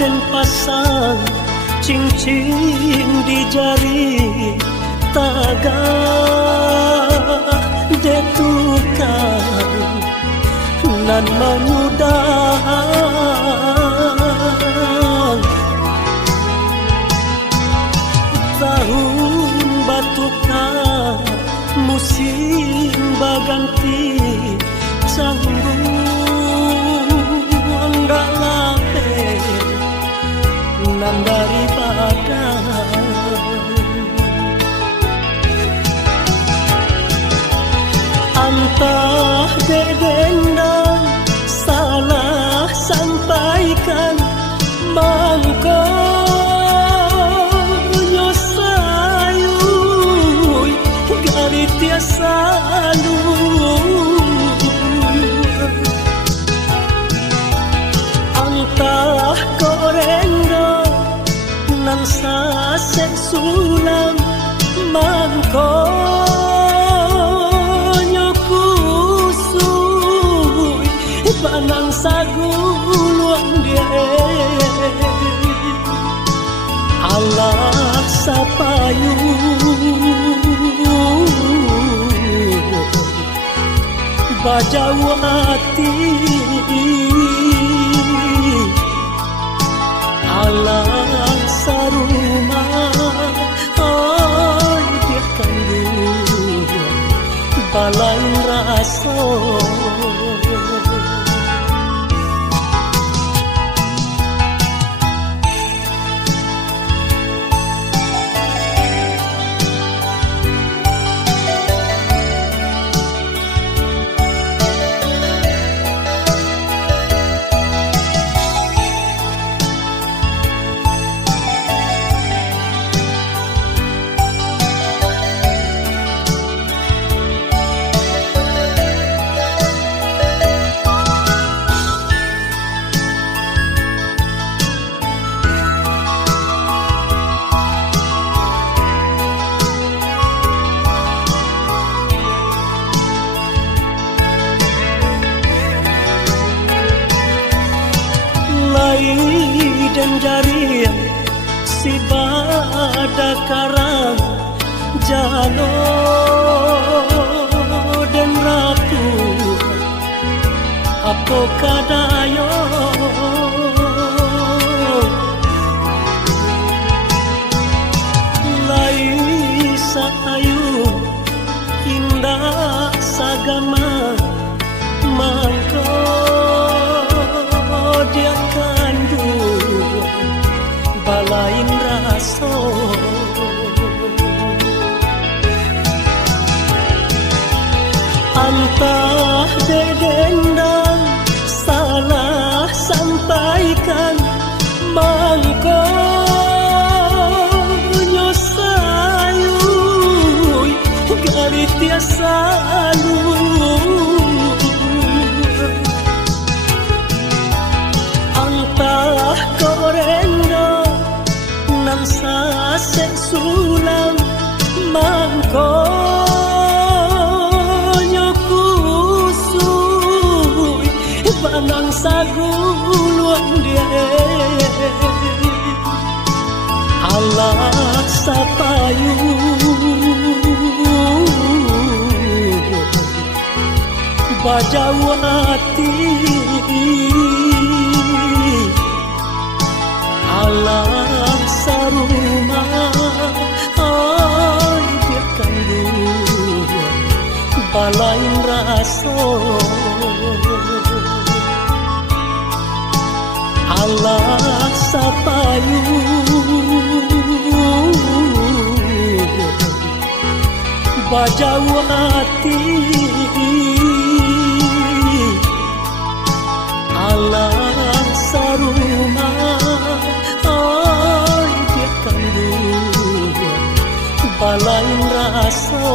dan pasang cincin di jari tagah de tukang nan mengudang tahun batukang musim baganti canggung enggak lape nan daripada antah dedendang salah sampaikan mangko nyosayui gari tiasa antah korendo nan sasek sulam mangko panang saguluang dia Allah sapayu bajawati Allah saruma ay dia kandung balain raso dan jari si bada karang jalo dan rapu apa kadayo lai sayu indah sagama mangko dia kandung balain raso antah dedendang salah sampaikan mangko nyosayui gari tiasa antah korendo nan sasek sulam mangko nyokusui panang saguluang dia Allah sapayu bajawati Allah saruma ay dia kandung balain raso Allah sapayu bajawati Allah saruma ay dia kandung balain raso